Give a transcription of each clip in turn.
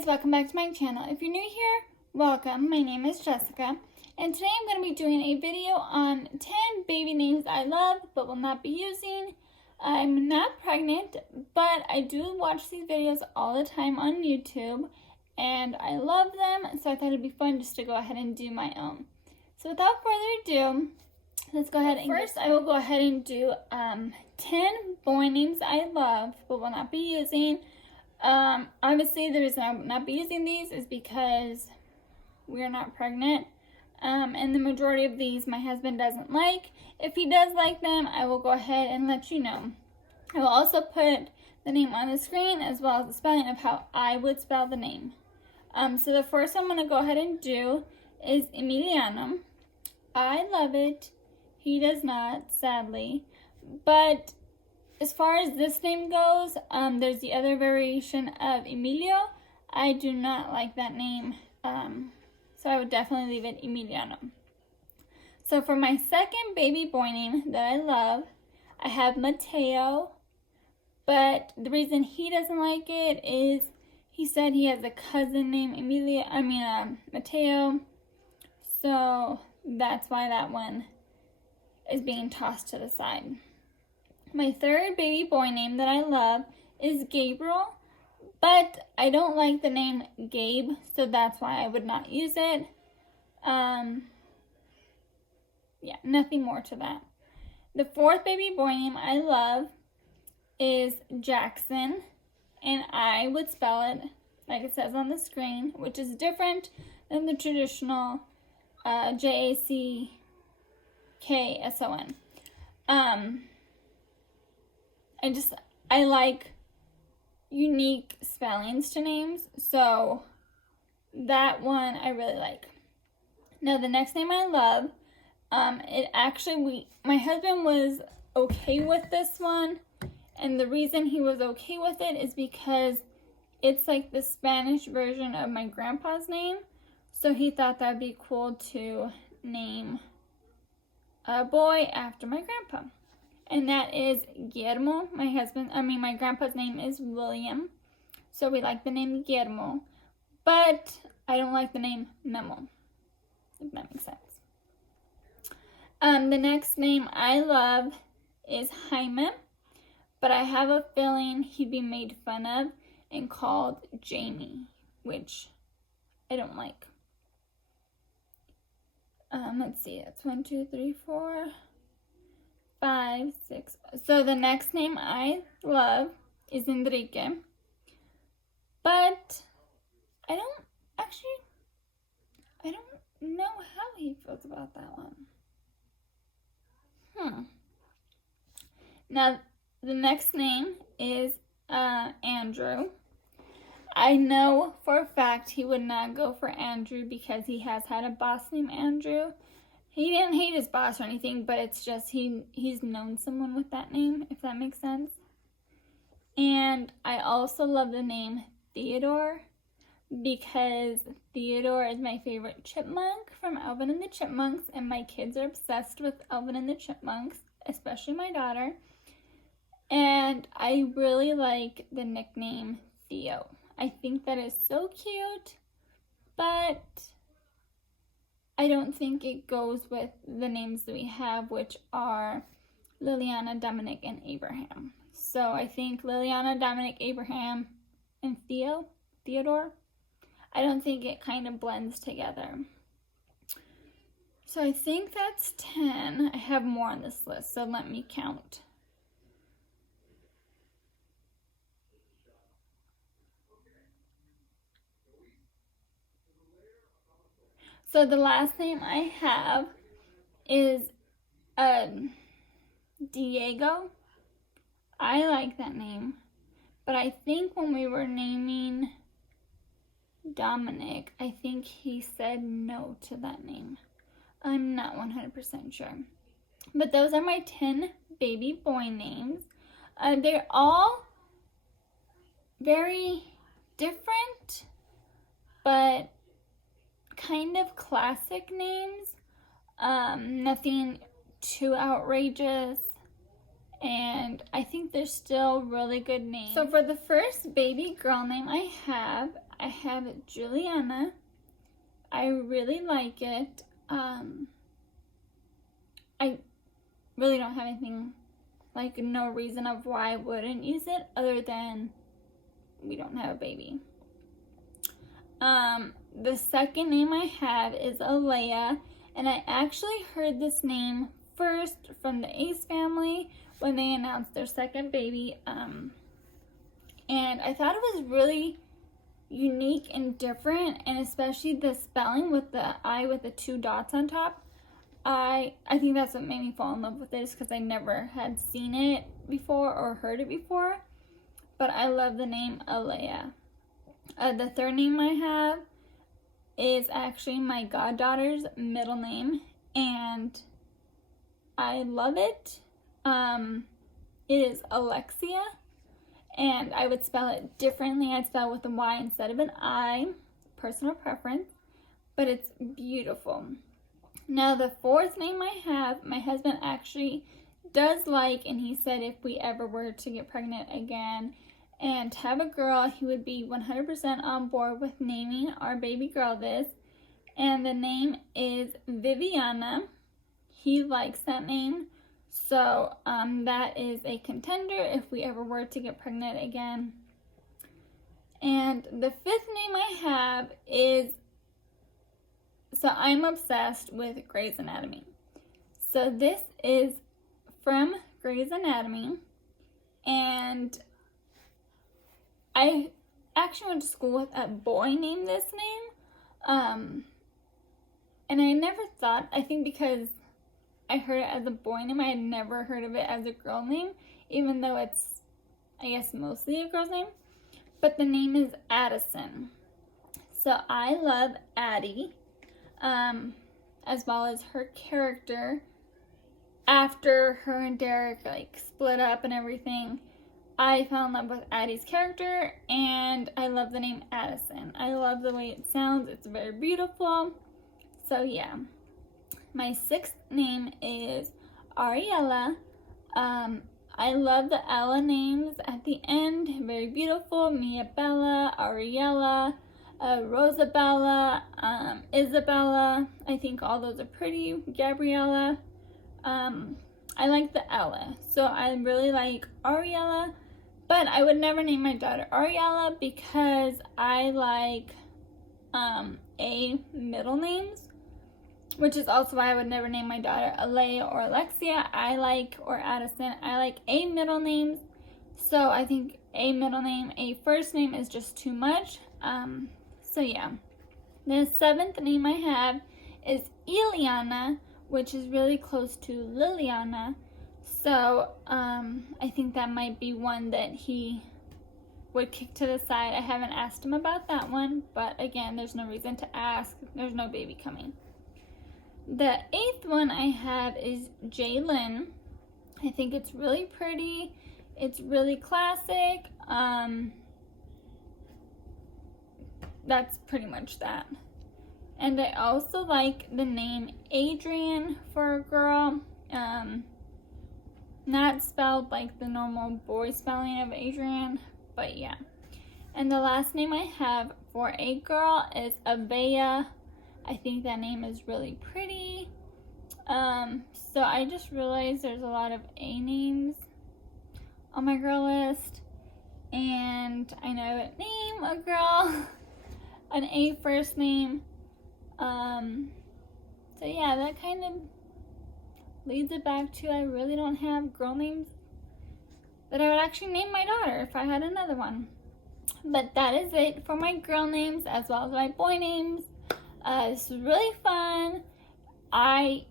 guys, welcome back to my channel. If you're new here, welcome. My name is Jessica, and today I'm going to be doing a video on 10 baby names I love but will not be using. I'm not pregnant, but I do watch these videos all the time on YouTube, and I love them, so I thought it'd be fun just to go ahead and do my own. So without further ado, let's go ahead and first I will go ahead and do 10 boy names I love but will not be using. Obviously the reason I will not be using these is because we are not pregnant. And the majority of these my husband doesn't like. If he does like them, I will go ahead and let you know. I will also put the name on the screen as well as the spelling of how I would spell the name. So the first I'm going to go ahead and do is Emiliano. I love it. He does not, sadly. But as far as this name goes, there's the other variation of Emilio. I do not like that name, so I would definitely leave it Emiliano. So for my second baby boy name that I love, I have Mateo, but the reason he doesn't like it is he said he has a cousin named Mateo, so that's why that one is being tossed to the side. My third baby boy name that I love is Gabriel, but I don't like the name Gabe, so that's why I would not use it. Yeah, nothing more to that. The fourth baby boy name I love is Jackson, and I would spell it like it says on the screen, which is different than the traditional Jackson. I like unique spellings to names, so that one I really like. Now the next name I love, my husband was okay with this one, and the reason he was okay with it is because it's like the Spanish version of my grandpa's name, so he thought that'd be cool to name a boy after my grandpa. And that is Guillermo. My grandpa's name is William, so we like the name Guillermo, but I don't like the name Memo, if that makes sense. The next name I love is Jaime, but I have a feeling he'd be made fun of and called Jamie, which I don't like. Let's see, that's 1, 2, 3, 4, 5, 6. So the next name I love is Enrique, but I don't know how he feels about that one. Now the next name is Andrew. I know for a fact he would not go for Andrew because he has had a boss named Andrew. He didn't hate his boss or anything, but it's just he's known someone with that name, if that makes sense. And I also love the name Theodore because Theodore is my favorite chipmunk from Alvin and the Chipmunks, and my kids are obsessed with Alvin and the Chipmunks, especially my daughter. And I really like the nickname Theo. I think that is so cute, but I don't think it goes with the names that we have, which are Liliana, Dominic, and Abraham. So I think Liliana, Dominic, Abraham, and Theodore, I don't think it kind of blends together. So I think that's 10. I have more on this list, so let me count. So the last name I have is Diego. I like that name, but I think when we were naming Dominic, I think he said no to that name. I'm not 100% sure. But those are my 10 baby boy names. They're all very different, but kind of classic names. Nothing too outrageous, and I think they're still really good names. So for the first baby girl name I have, I have Juliana. I really like it. I really don't have anything, like no reason of why I wouldn't use it other than we don't have a baby. The second name I have is Alea, and I actually heard this name first from the Ace family when they announced their second baby, and I thought it was really unique and different, and especially the spelling with the I with the 2 dots on top. I think that's what made me fall in love with it, is because I never had seen it before or heard it before, but I love the name Alea. The third name I have is actually my goddaughter's middle name, and I love it. It is Alexia, and I would spell it differently. I'd spell it with a Y instead of an I, personal preference, but it's beautiful. Now the fourth name I have, my husband actually does like, and he said if we ever were to get pregnant again and have a girl, he would be 100% on board with naming our baby girl this, and the name is Viviana. He likes that name, so that is a contender if we ever were to get pregnant again. And the fifth name I have is, so I'm obsessed with Grey's Anatomy. So this is from Grey's Anatomy, and I actually went to school with a boy named this name, and I never thought, I think because I heard it as a boy name, I had never heard of it as a girl name, even though it's, I guess, mostly a girl's name, but the name is Addison. So I love Addie, as well as her character. After her and Derek like split up and everything, I fell in love with Addie's character, and I love the name Addison. I love the way it sounds. It's very beautiful. So yeah. My sixth name is Ariella. I love the Ella names at the end. Very beautiful. Mia Bella, Ariella, Rosabella, Isabella. I think all those are pretty. Gabriella. I like the Ella. So I really like Ariella. But I would never name my daughter Ariella because I like A middle names, which is also why I would never name my daughter Alea or Alexia. Or Addison. I like A middle names. So I think A middle name, A first name is just too much. So yeah. The seventh name I have is Eliana, which is really close to Liliana. So I think that might be one that he would kick to the side. I haven't asked him about that one, but again, there's no reason to ask. There's no baby coming. The eighth one I have is Jaylin. I think it's really pretty. It's really classic. That's pretty much that. And I also like the name Adrian for a girl. Not spelled like the normal boy spelling of Adrian, but yeah. And the last name I have for a girl is Avea. I think that name is really pretty. So I just realized there's a lot of A names on my girl list, and I know what name a girl an A first name. So yeah, that kind of leads it back to I really don't have girl names that I would actually name my daughter if I had another one. But that is it for my girl names as well as my boy names. This was really fun. I,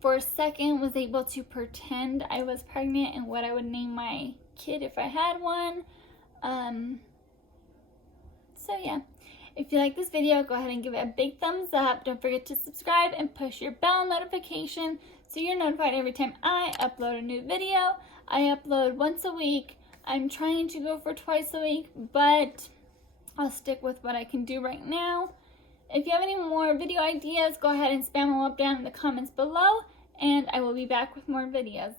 for a second, was able to pretend I was pregnant and what I would name my kid if I had one. So yeah. If you like this video, go ahead and give it a big thumbs up. Don't forget to subscribe and push your bell notification so you're notified every time I upload a new video. I upload once a week. I'm trying to go for twice a week, but I'll stick with what I can do right now. If you have any more video ideas, go ahead and spam them up down in the comments below, and I will be back with more videos.